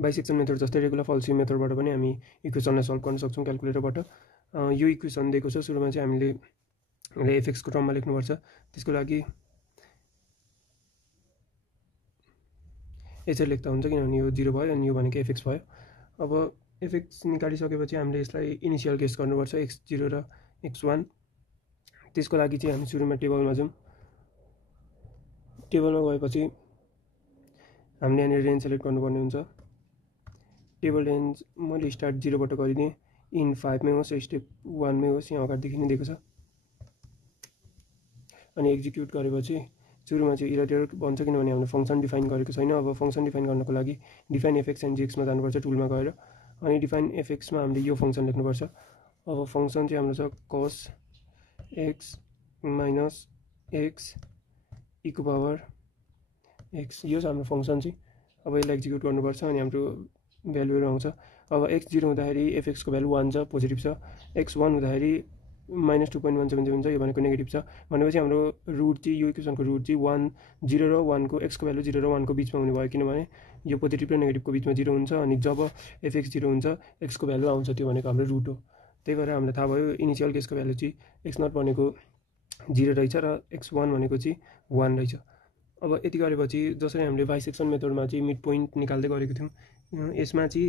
बाइसेक्सन method जस्तै regular फल्सी मेथडबाट पनि हामी इक्वेसनलाई सल्भ गर्न सक्छौँ क्याल्कुलेटरबाट। यो इक्वेसन दिएको छ, सुरुमा चाहिँ हामीले एफएक्सको टर्ममा लेख्नुपर्छ। त्यसको लागि यसरी लेख्दा हुन्छ, किनभने यो 0 भयो अनि यो भनेको एफएक्स भयो। अब एफएक्स निकालिसकेपछि हामीले यसलाई इनिसियल केस गर्नुपर्छ, x0 र x1। त्यसको लागि चाहिँ हामी सुरुमा टेबलमा जाउँ। टेबलमा गएपछि हामीले यहाँनिर रेन्ज सेलेक्ट गर्नुपर्ने हुन्छ। टेबल रेन्ज मैले स्टार्ट 0बाट गरिदिएँ, इन 5 मै होस्, स्टेप 1 मै होस्, यहाँ अगाडिदेखि नै दिएको छ। अनि एक्जिक्युट गरेपछि सुरुमा चाहिँ इरर भन्छ, किनभने हामीले फङ्सन डिफाइन गरेको छैन। अब फङ्सन डिफाइन गर्नको लागि डिफाइन एफएक्स एन्ड जीएक्समा जानुपर्छ, टुलमा गएर। अनि डिफाइन एफएक्समा हामीले यो फङ्सन लेख्नुपर्छ। अब फङ्सन चाहिँ हाम्रो छ cos x minus x e को पावर x, यो छ हाम्रो फङ्सन चाहिँ। अब यसलाई एक्जिक्युट गर्नुपर्छ अनि हाम्रो भ्यालुहरू आउँछ। अब x0 हुँदाखेरि एफएक्सको भ्यालु 1 छ, पोजिटिभ छ। x1 हुँदाखेरि -2.177 छ, यो भनेको नेगेटिभ छ। भनेपछि हाम्रो रुट चाहिँ यो इक्वेसनको रुट चाहिँ 1 0 र 1 को एक्सको भ्यालु 0 र 1 को बिचमा हुने भयो, किनभने यो पोजिटिभ र नेगेटिभको बिचमा 0 हुन्छ। अनि जब एफएक्स 0 हुन्छ एक्सको भ्यालु आउँछ, त्यो भनेको हाम्रो रुट हो। त्यही भएर हामीलाई थाहा भयो इनिसियल केसको भ्यालु चाहिँ x0 भनेको 0 रहेछ र x1 भनेको चाहिँ 1 रहेछ। अब यति गरेपछि जसरी हामीले बाइसेक्सन मेथडमा चाहिँ मिड पोइन्ट निकाल्दै गरेको थियौँ, यसमा चाहिँ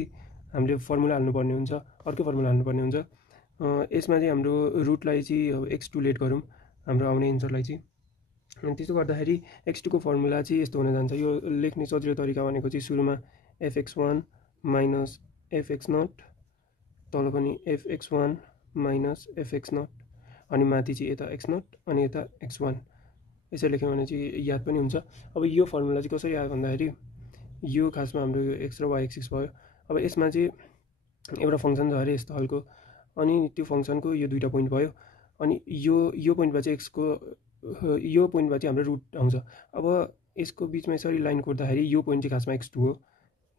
हामीले फर्मुला हाल्नुपर्ने हुन्छ, अर्कै फर्मुला हाल्नुपर्ने हुन्छ। यसमा चाहिँ हाम्रो रुटलाई चाहिँ अब x2 लेट गरौँ हाम्रो आउने एन्सरलाई चाहिँ। अनि त्यसो गर्दाखेरि x2 को फर्मुला चाहिँ यस्तो हुन जान्छ। यो लेख्ने सजिलो तरिका भनेको चाहिँ सुरुमा fx1 माइनस fx0, तल पनि fx1 माइनस fx0, अनि माथि चाहिँ यता x0 अनि यता x1। यसरी लेख्यो भने चाहिँ याद पनि हुन्छ। अब यो फर्मुला चाहिँ कसरी आयो भन्दाखेरि यो खासमा हाम्रो यो x र y एक्सिस भयो। अब यसमा चाहिँ एउटा फङ्सन छ अरे यस्तो खालको, अनि त्यो फङ्सनको यो दुईवटा पोइन्ट भयो। अनि यो पोइन्टमा चाहिँ एक्सको यो पोइन्टमा चाहिँ हाम्रो रुट आउँछ। अब यसको बिचमा यसरी लाइन कोर्दाखेरि यो पोइन्ट चाहिँ खासमा x2 हो,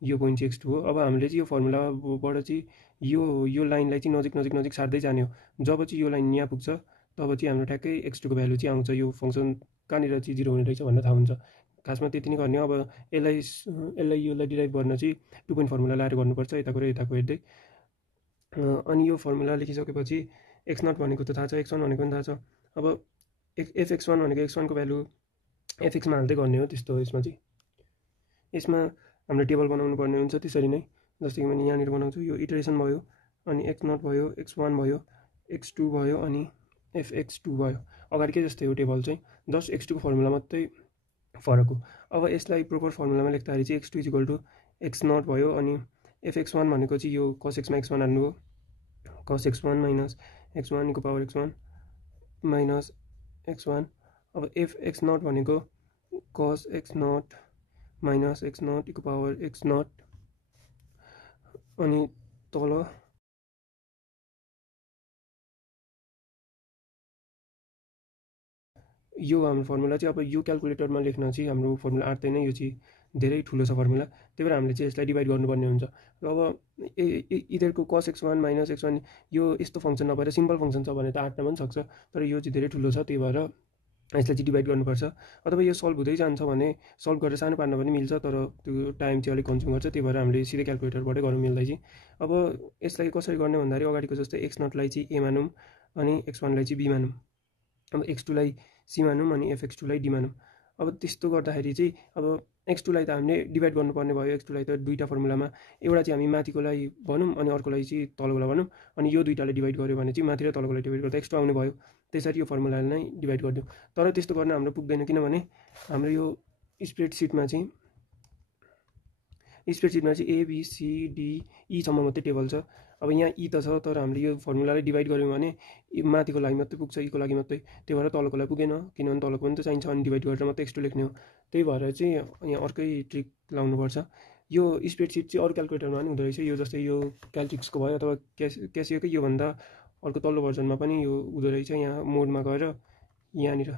यो पोइन्ट चाहिँ x2 हो। अब हामीले चाहिँ यो फर्मुलाबाट चाहिँ यो लाइनलाई चाहिँ नजिक सार्दै जाने हो। जब चाहिँ यो लाइन यहाँ पुग्छ तब चाहिँ हाम्रो ठ्याक्कै x2 को भ्यालु चाहिँ आउँछ। यो फङ्सन कहाँनिर चाहिँ 0 हुने रहेछ भनेर थाहा हुन्छ। खासमा त्यति नै गर्ने हो। अब यसलाई डिराइभ गर्न चाहिँ 2 पोइन्ट फर्मुला लगाएर गर्नुपर्छ, यताको र यताको हेर्दै। अनि यो फर्मुला लेखिसकेपछि x0 भनेको त थाहा छ, x1 भनेको पनि थाहा छ। अब fx1 भनेको x1 को भ्यालु fxमा हाल्दै गर्ने हो। त्यस्तो हो यसमा चाहिँ। यसमा हाम्रो टेबल बनाउनु पर्ने हुन्छ त्यसरी नै, जस्तै कि मैले यहाँनिर बनाउँछु। यो इटरेसन भयो, अनि x0 भयो, x1 भयो, x2 भयो, अनि fx2 भयो। अगाडिकै जस्तै हो टेबल चाहिँ, जस्ट x2 को फर्मुला मात्रै फरक हो। अब यसलाई प्रोपर फर्मुलामा लेख्दाखेरि चाहिँ x2 x0 भयो, अनि fx1 भनेको चाहिँ यो cos x मा x1 हाल्नु हो, cos x1 माइनस x1 को पावर x1 माइनस x1। अब fx0 भनेको cos x0 माइनस x0 को पावर x0, अनि तल यो हाम्रो फर्मुला चाहिँ। अब यो क्याल्कुलेटरमा लेख्न चाहिँ हाम्रो फर्मुला आँट्दैन, यो चाहिँ धेरै ठुलो छ फर्मुला। त्यही भएर हामीले चाहिँ यसलाई डिभाइड गर्नुपर्ने हुन्छ। अब यिनीहरूको cos x1 माइनस x1 यो यस्तो फङ्सन नभएर सिम्पल फङ्सन छ भने त आँट्न पनि सक्छ, तर यो चाहिँ धेरै ठुलो छ, त्यही भएर यसलाई चाहिँ डिभाइड गर्नुपर्छ। अथवा यो सल्भ हुँदै जान्छ भने सल्भ गरेर सानो पार्न पनि मिल्छ, तर त्यो टाइम चाहिँ अलिक कन्ज्युम गर्छ। त्यही भएर हामीले सिधै क्याल्कुलेटरबाटै गरौँ मिल्दै चाहिँ। अब यसलाई कसरी गर्ने भन्दाखेरि अगाडिको जस्तै x0लाई चाहिँ a मानौँ, अनि x1लाई चाहिँ b मानौँ, अब x2लाई c मानौँ, अनि fx2लाई d मानौँ। अब त्यस्तो गर्दाखेरि चाहिँ अब x2लाई त हामीले डिभाइड गर्नुपर्ने भयो। x2लाई त दुईवटा फर्मुलामा, एउटा चाहिँ हामी माथिकोलाई भनौँ अनि अर्कोलाई चाहिँ तलकोलाई भनौँ, अनि यो दुईवटाले डिभाइड गर्यो भने चाहिँ माथि र तलकोलाई डिभाइड गर्दा x2 आउने भयो। त्यसरी यो फर्मुलालाई नै डिभाइड गरिदिउँ। तर त्यस्तो गर्न हाम्रो पुग्दैन, किनभने हाम्रो यो स्प्रेडसिटमा चाहिँ A B C D E सम्म मात्रै टेबल छ। अब यहाँ E त छ, तर हामीले यो फर्मुलालाई डिभाइड गऱ्यौँ भने माथिको लागि मात्रै पुग्छ, E को लागि मात्रै। त्यही भएर तलको लागि पुगेन, किनभने तलको पनि त चाहिन्छ, अनि डिभाइड गरेर मात्रै x2 लेख्ने हो। त्यही भएर चाहिँ यहाँ अर्कै ट्रिक लाउनुपर्छ। यो स्प्रेडसिट चाहिँ अरू क्याल्कुलेटरमा पनि हुँदो रहेछ, यो जस्तै यो क्याल्टिक्सको भयो अथवा क्यासियोकै योभन्दा अर्को तल्लो भर्जनमा पनि यो हुँदो रहेछ। यहाँ मोडमा गएर यहाँनिर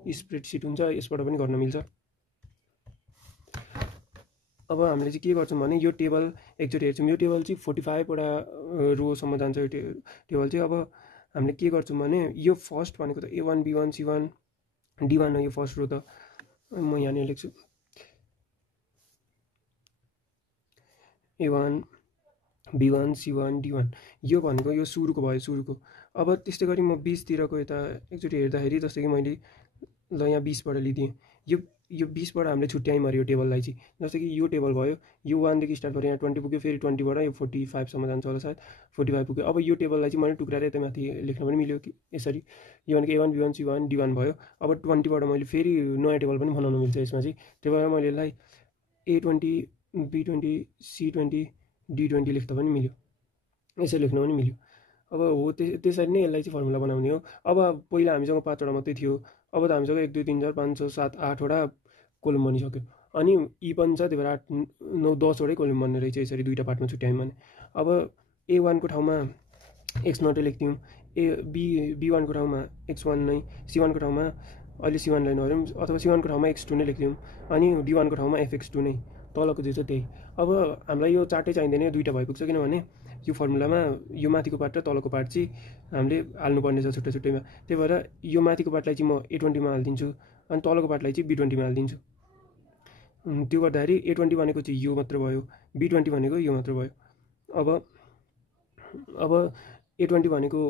स्प्रेडसिट हुन्छ, यसबाट पनि गर्न मिल्छ। अब हामीले चाहिँ के गर्छौँ भने यो टेबल एकचोटि हेर्छौँ। यो टेबल चाहिँ 45वटा रोसम्म जान्छ यो टेबल चाहिँ। अब हामीले के गर्छौँ भने यो फर्स्ट भनेको त A1 B1 C1 D1 हो, यो फर्स्ट रो त म यहाँनिर लेख्छु। A1 B1 C1 D1 यो भनेको यो सुरुको भयो सुरुको। अब त्यस्तै गरी म 20तिरको यता एकचोटि हेर्दाखेरि जस्तै कि मैले ल यहाँ 20बाट लिदिएँ। यो 20बाट हामीले छुट्यायौँ अरे यो टेबललाई चाहिँ। जस्तै कि यो टेबल भयो, यो 1 देखि स्टार्ट गरेर यहाँ 20 पुग्यो, फेरि 20बाट यो 45 सम्म जान्छ होला सायद, 45 पुग्यो। अब यो टेबललाई चाहिँ मैले टुक्राएर यता माथि लेख्न पनि मिल्यो कि यसरी। यो भनेको A1 B1 C1 D1 भयो। अब 20बाट मैले फेरि नयाँ टेबल पनि बनाउन मिल्छ यसमा चाहिँ। त्यही भएर मैले यसलाई A20 B20 C20 D20 लेख्दा पनि मिल्यो, यसरी लेख्न पनि मिल्यो। अब हो त्यसरी नै यसलाई चाहिँ फर्मुला बनाउने हो। अब पहिला हामीसँग 5वटा मात्रै थियो, अब त हामीसँग 1 2 3 4 5 6 7 8वटा कोलम बनिसक्यो। अनि यी पनि छ, त्यही भएर 8 9 10वटै कोलम बन्ने रहेछ यसरी दुईवटा पार्टमा छुट्यायौँ भने। अब A1को ठाउँमा x0 लेख्थ्यौँ, B1को ठाउँमा x1 नै, C1को ठाउँमा अहिले C1लाई नहेरौँ, अथवा C1को ठाउँमा x2 नै लेख्थ्यौँ, अनि D1को ठाउँमा fx2 नै, तलको जो छ त्यही। अब हामीलाई यो चार्टै चाहिँदैन, दुईवटा भइपुग्छ, किनभने यो फर्मुलामा यो माथिको पार्ट र तलको पार्ट चाहिँ हामीले हाल्नुपर्ने छ छुट्टै छुट्टैमा। त्यही भएर यो माथिको पार्टलाई चाहिँ म A20मा हालिदिन्छु, अनि तलको पार्टलाई चाहिँ B20मा हालिदिन्छु। त्यो गर्दाखेरि A20 भनेको चाहिँ यो मात्र भयो, B20 भनेको यो मात्र भयो। अब A20 भनेको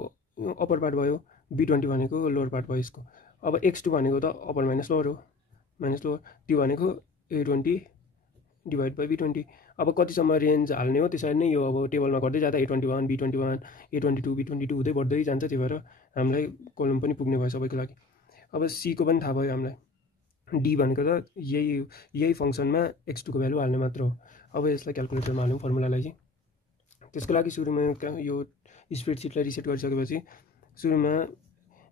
अप्पर पार्ट भयो, B20 भनेको लोवर पार्ट भयो यसको। अब x2 भनेको त अप्पर माइनस लोवर हो, माइनस लोवर, त्यो भनेको A20 डिभाइड बाई B20। अब कतिसम्म रेन्ज हाल्ने हो त्यसरी नै यो अब टेबलमा गर्दै जाँदा A21 B21 A22 B22 हुँदै बढ्दै जान्छ। त्यही भएर हामीलाई कोलम पनि पुग्ने भयो सबैको लागि। अब सीको पनि थाहा भयो हामीलाई, डी भनेको त यही फङ्सनमा x2को भ्यालु हाल्ने मात्र हो। अब यसलाई क्यालकुलेटरमा हाल्यौँ फर्मुलालाई चाहिँ। त्यसको लागि सुरुमा यो स्प्रेडसिटलाई रिसेट गरिसकेपछि सुरुमा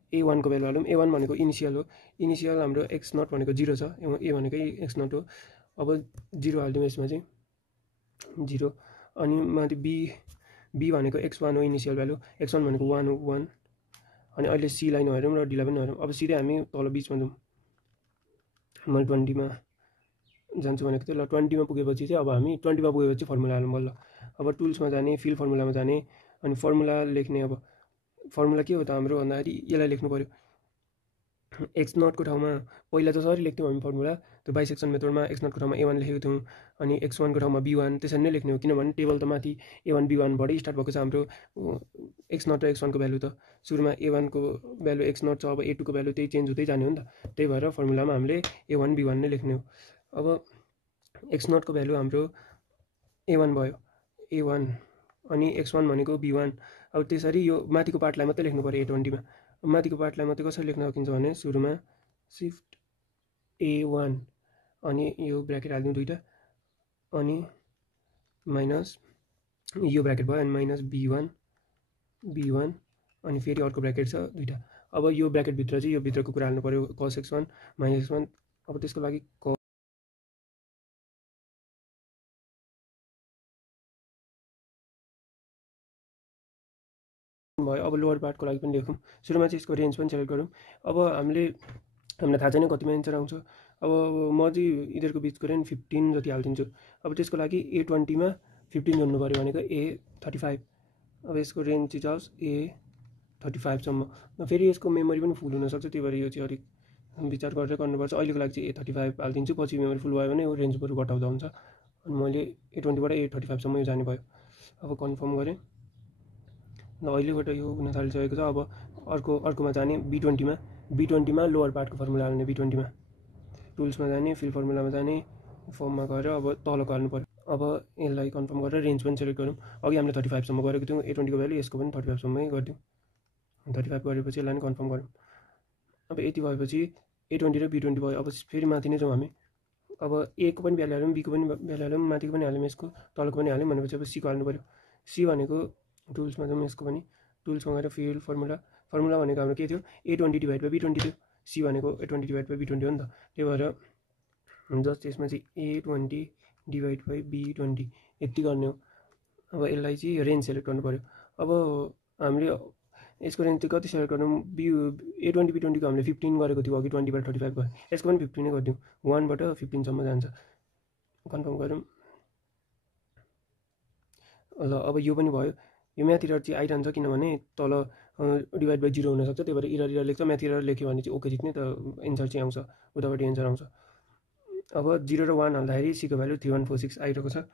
A1को भ्यालु हालौँ। A1 भनेको इनिसियल हो, इनिसियल हाम्रो x0 भनेको 0 छ, ए भनेकै x0 हो। अब 0 हालिदिउँ यसमा चाहिँ 0, अनि माथि बी भनेको x1 हो इनिसियल भ्यालु, x1 भनेको 1 हो 1, अनि अहिले सीलाई नहेरौँ र डीलाई पनि नहेरौँ। अब सिधै हामी तल बिचमा जाउँ, मैले 20मा जान्छु भनेको थिएँ। ल 20मा पुगेपछि चाहिँ अब हामी 20मा पुगेपछि फर्मुला हालौँ बल्ल। अब टुल्समा जाने, फिल फर्मुलामा जाने, अनि फर्मुला लेख्ने। अब फर्मुला के हो त हाम्रो भन्दाखेरि यसलाई लेख्नु पऱ्यो, x0को ठाउँमा पहिला जसरी लेख्थ्यौँ हामी फर्मुला, त्यो बाइसेक्सन मेथडमा x0को ठाउँमा A1 लेखेको थियौँ, अनि x1को ठाउँमा B1, त्यसरी नै लेख्ने हो, किनभने टेबल त माथि A1 B1बाटै स्टार्ट भएको छ हाम्रो। x0 र x1को भ्यालु त सुरुमा A1को भ्यालु x0 छ, अब A2को भ्यालु त्यही चेन्ज हुँदै जाने हो नि त। त्यही भएर फर्मुलामा हामीले A1 B1 नै लेख्ने हो। अब x0को भ्यालु हाम्रो A1 भयो, A1, अनि x1 भनेको B1। अब त्यसरी यो माथिको पार्टलाई मात्रै लेख्नु पऱ्यो A20मा। माथिको पार्टलाई मात्रै कसरी लेख्न सकिन्छ भने सुरुमा सिफ्ट A1, अनि यो ब्र्याकेट हालिदिउँ दुईवटा, अनि माइनस यो ब्र्याकेट भयो, अनि माइनस B1, अनि फेरि अर्को ब्र्याकेट छ दुईवटा। अब यो ब्र्याकेटभित्र चाहिँ यो भित्रको कुरा हाल्नु पऱ्यो, cos x1 माइनस x1। अब त्यसको लागि भयो। अब लोवर पार्टको लागि पनि लेखौँ, सुरुमा चाहिँ यसको रेन्ज पनि सेलेक्ट गरौँ। अब हामीलाई थाहा छैन कतिमा एन्सर आउँछ। अब म चाहिँ यिनीहरूको बिचको रेन्ज 15 जति हालिदिन्छु। अब त्यसको लागि A20मा 15 जोड्नु पऱ्यो भनेको A35। अब यसको रेन्ज चाहिँ जाओस् A35सम्म। फेरि यसको मेमोरी पनि फुल हुनसक्छ, त्यही भएर यो चाहिँ अलिक विचार गरेर गर्नुपर्छ। अहिलेको लागि चाहिँ A35 हालिदिन्छु, पछि मेमोरी फुल भयो भने यो रेन्ज बरु घटाउँदा हुन्छ। अनि मैले A20बाट A35सम्म यो जाने भयो। अब कन्फर्म गरेँ, ल अहिलेबाट यो हुन थालिसकेको छ। अब अर्कोमा जाने B20मा लोवर पार्टको फर्मुला हाल्ने। B20मा टुल्समा जाने, फिल फर्मुलामा जाने, फर्ममा गएर अब तलको हाल्नु पऱ्यो। अब यसलाई कन्फर्म गरेर रेन्ज पनि सेलेक्ट गरौँ। अघि हामीले 35सम्म गरेको थियौँ A20को भ्यालु, यसको पनि 35सम्मै गरिदिउँ। 35 गरेपछि यसलाई पनि कन्फर्म गरौँ। अब यति भएपछि A20 र B20 भयो। अब फेरि माथि नै जाउँ हामी। अब A को पनि भ्यालु हाल्यौँ, बीको पनि भ्यालु हाल्यौँ, माथिको पनि हाल्यौँ, यसको तलको पनि हाल्यौँ भनेपछि अब सीको हाल्नु पऱ्यो। सी भनेको टुल्समा जाउँ, यसको पनि टुल्समा गएर फिल फर्मुला भनेको हाम्रो के थियो, A20 डिभाइड बाई B20 थियो। सी भनेको A20 डिभाइड बाई B20 हो नि त। त्यही भएर जस्ट यसमा चाहिँ A20 डिभाइड बाई B20 यति गर्ने हो। अब यसलाई चाहिँ रेन्ज सेलेक्ट गर्नु पऱ्यो। अब हामीले यसको रेन्ज चाहिँ कति सेलेक्ट गर्नु, A20 B20को हामीले 15 गरेको थियो अघि, 20बाट 35 भयो, यसको पनि 15 नै गरिदिउँ, 1बाट 15सम्म जान्छ। कन्फर्म गरौँ। ल अब यो पनि भयो। यो म्याथ इरर चाहिँ आइरहन्छ, किनभने तल डिभाइड बाई 0 हुनसक्छ, त्यही भएर इरर लेख्छ। म्याथ इरर लेख्यो भने चाहिँ ओके जित्ने त एन्सर चाहिँ आउँछ, उताबाट एन्सर आउँछ। अब 0 र 1 हाल्दाखेरि सीको भ्यालु 3146 आइरहेको छ।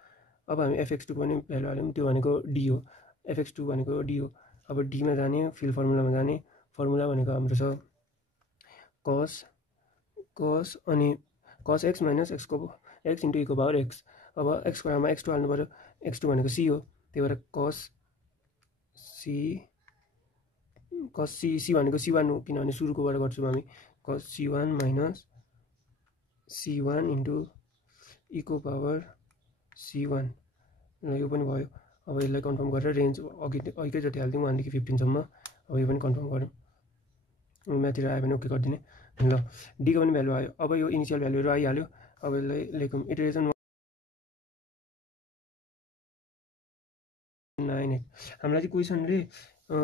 अब हामी fx2 को पनि भ्यालु हाल्यौँ, त्यो भनेको d हो, fx2 भनेको d हो। अब d मा जाने, फिल फर्मुलामा जाने, फर्मुला भनेको हाम्रो छ cos अनि cos x minus x into e को पावर x। अब x को ठाउँमा x2 हाल्नु पर्यो, x2 भनेको c हो, त्यही भएर cos c भनेको c1 हो, किनभने सुरुकोबाट गर्छौँ हामी, cos c1 minus c1 into e को पावर c1। ल यो पनि भयो। अब यसलाई कन्फर्म गरेर रेन्ज अघिकै जति हालिदिउँ 1 देखि 15 सम्म। अब यो पनि कन्फर्म गरौँ, माथितिर आयो भने ओके गरिदिने। ल डी को पनि भ्यालु आयो। अब यो इनिसियल भ्यालुहरू आइहाल्यो। अब यसलाई लेखौँ इटरेसन 98। हामीलाई चाहिँ क्वेसनले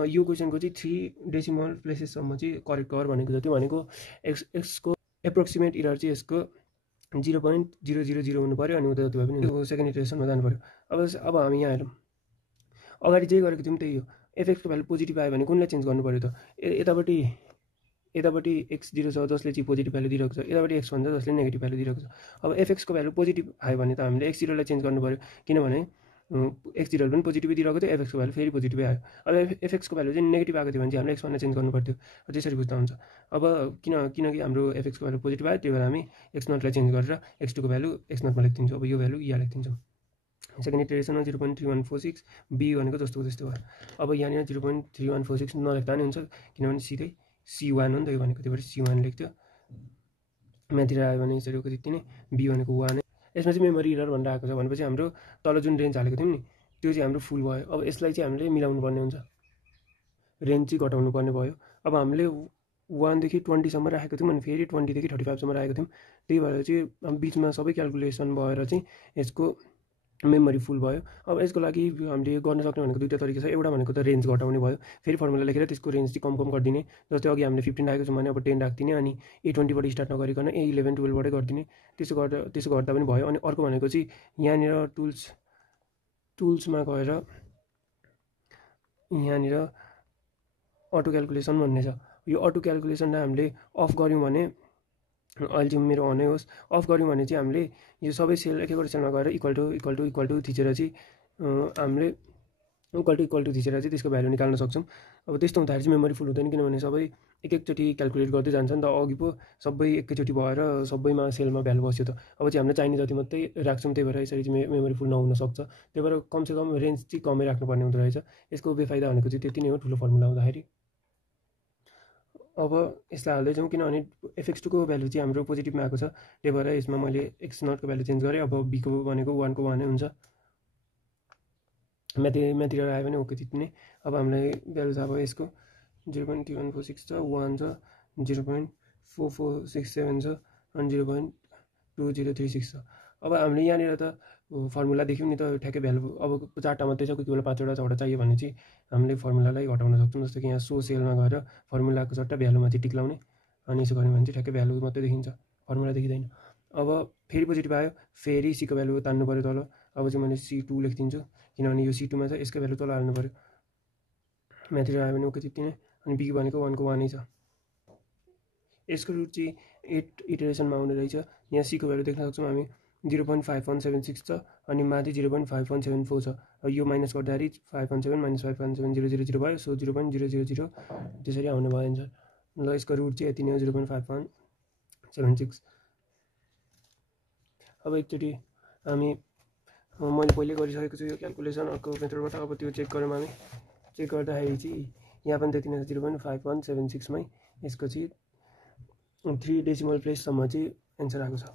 यो क्वेसनको चाहिँ 3 डेसिमल प्लेसेससम्म चाहिँ करेक्ट गर भनेको छ। त्यो भनेको एक्सको एप्रोक्सिमेट इरर चाहिँ यसको 0.000 हुनु पऱ्यो, अनि उता जति भए पनि सेकेन्ड इटरेसनमा जानु पऱ्यो। अब हामी यहाँ हेरौँ, अगाडि जे गरेको थियौँ त्यही हो। एफएक्सको भ्यालु पोजिटिभ आयो भने कुनलाई चेन्ज गर्नु पऱ्यो त? यतापट्टि x0 छ जसले चाहिँ पोजिटिभ भ्यालु दिइरहेको छ, यतापट्टि x भन्छ जसले नेगेटिभ भ्यालु दिइरहेको छ। अब एफएक्सको भ्यालु पोजिटिभ आयो भने त हामीले x0 लाई चेन्ज गर्नु पऱ्यो, किनभने x0 पनि पोजिटिभै दिइरहेको थियो, एफएक्सको भ्यालु फेरि पोजिटिभै आयो। अब एफएक्सको भ्यालु चाहिँ नेगेटिभ आएको थियो भने चाहिँ हामीले x1 लाई चेन्ज गर्नु पर्थ्यो। त्यसरी बुझ्दा हुन्छ। अब किनकि हाम्रो एफएक्सको भ्यालु पोजिटिभ आयो, त्यही भएर हामी x0 लाई चेन्ज गरेर x2 को भ्यालु x0 मा लेखिदिन्छौँ। अब यो भ्यालु यहाँ लेखिदिन्छौँ। सेकेन्ड इटरेसनमा 0.3146, बी भनेको जस्तो त्यस्तो भयो। अब यहाँनिर 0.3146 नलेख्दा पनि हुन्छ, किनभने सिधै c1 हो नि त यो भनेको, त्यही भएर c1 लेख्थ्यो। माथितिर आयो भने यसरी ओके दिने, बी भनेको 1। यसमा चाहिँ मेमोरी इरर भनेर आएको छ भनेपछि हाम्रो तल जुन रेन्ज हालेको थियौँ नि त्यो चाहिँ हाम्रो फुल भयो। अब यसलाई चाहिँ हामीले मिलाउनु पर्ने हुन्छ, रेन्ज चाहिँ घटाउनु पर्ने भयो। अब हामीले 1 देखि 20 सम्म राखेको थियौँ, अनि फेरि 20 देखि 35 सम्म राखेको थियौँ। त्यही भएर चाहिँ बिचमा सबै क्यालकुलेसन भएर चाहिँ यसको मेमोरी फुल भयो। अब यसको लागि हामीले गर्न सक्ने भनेको दुईवटा तरिका छ। एउटा भनेको त रेन्ज घटाउने भयो, फेरि फर्मुला लेखेर त्यसको रेन्ज चाहिँ कम गरिदिने। जस्तै अघि हामीले 15 राखेको छौँ भने अब 10 राखिदिने, अनि A20बाट स्टार्ट नगरिकन A11 12बाटै गरिदिने। त्यसो गर्दा पनि भयो। अनि अर्को भनेको चाहिँ यहाँनिर टुल्समा गएर यहाँनिर अटो क्यालकुलेसन भन्ने छ। यो अटो क्यालकुलेसनलाई हामीले अफ गऱ्यौँ भने, अहिले चाहिँ मेरो अनै होस्, अफ गऱ्यौँ भने चाहिँ हामीले यो सबै सेल एक एकवटा सेलमा गएर इक्वल टु थिचेर चाहिँ हामीले इक्वल टु थिचेर चाहिँ त्यसको भ्यालु निकाल्न सक्छौँ। अब त्यस्तो हुँदाखेरि चाहिँ मेमोरी फुल हुँदैन, किनभने सबै एकचोटि क्यालकुलेट गर्दै जान्छ नि त। अघि पो सबै एकैचोटि भएर सबैमा सेलमा भ्यालु बस्यो त। अब चाहिँ हामीले चाहिने जति मात्रै राख्छौँ, त्यही भएर यसरी चाहिँ मेमोरी फुल नहुन सक्छ। त्यही भएर कमसेकम रेन्ज चाहिँ कमै राख्नुपर्ने हुँदो रहेछ। यसको बेफाइदा भनेको चाहिँ त्यति नै हो, ठुलो फर्मुला हुँदाखेरि। अब यसलाई हाल्दै जाउँ, किनभने एफएक्स2 को भ्यालु चाहिँ हाम्रो पोजिटिभमा आएको छ, त्यही भएर यसमा मैले x0 को भ्यालु चेन्ज गरेँ। अब b को भनेको 1 को 1 नै हुन्छ। माथितिर आयो भने ओके दिने। अब हामीलाई भ्यालु थाहा भयो यसको 0.3146 छ, 1 छ, 0.4467 छ, अनि 0.2036 छ। अब हामीले यहाँनिर त फर्मुला देख्यौँ नि त ठ्याक्कै भ्यालु। अब 4टा मात्रै छ, कोही बेला 5वटा 6वटा चाहियो भने चाहिँ हामीले फर्मुलालाई घटाउन सक्छौँ। जस्तो कि यहाँ सो सेलमा गएर फर्मुलाको सट्टा भ्यालुमाथि टिक लाउने, अनि यसो गऱ्यौँ भने चाहिँ ठ्याक्कै भ्यालु मात्रै देखिन्छ, फर्मुला देखिँदैन। अब फेरि पोजिटिभ आयो, फेरि सी को भ्यालु तान्नु पऱ्यो तल। अब चाहिँ मैले C2 लेखिदिन्छु, किनभने यो C2 मा छ, यसको भ्यालु तल हाल्नु पऱ्यो। माथितिर आयो भने ओके दिने, अनि बी भनेको 1 को 1 नै छ। यसको रुट चाहिँ 8 इटरेसनमा आउने रहेछ। यहाँ सी को भ्यालु देख्न सक्छौँ हामी 0.5176 छ, अनि माथि 0.5174 छ। यो माइनस गर्दाखेरि 517 माइनस 517 भयो, सो 0.000 त्यसरी आउने भयो एन्सर। ल यसको रुट चाहिँ यति नै हो, 0.5176। अब एकचोटि मैले पहिले गरिसकेको छु यो क्यालकुलेसन अर्को मेथडबाट। अब त्यो चेक गरौँ हामी। चेक गर्दाखेरि चाहिँ यहाँ पनि त्यति नै 0.5176 मै यसको चाहिँ 3 डेसिमल प्लेससम्म चाहिँ एन्सर आएको छ।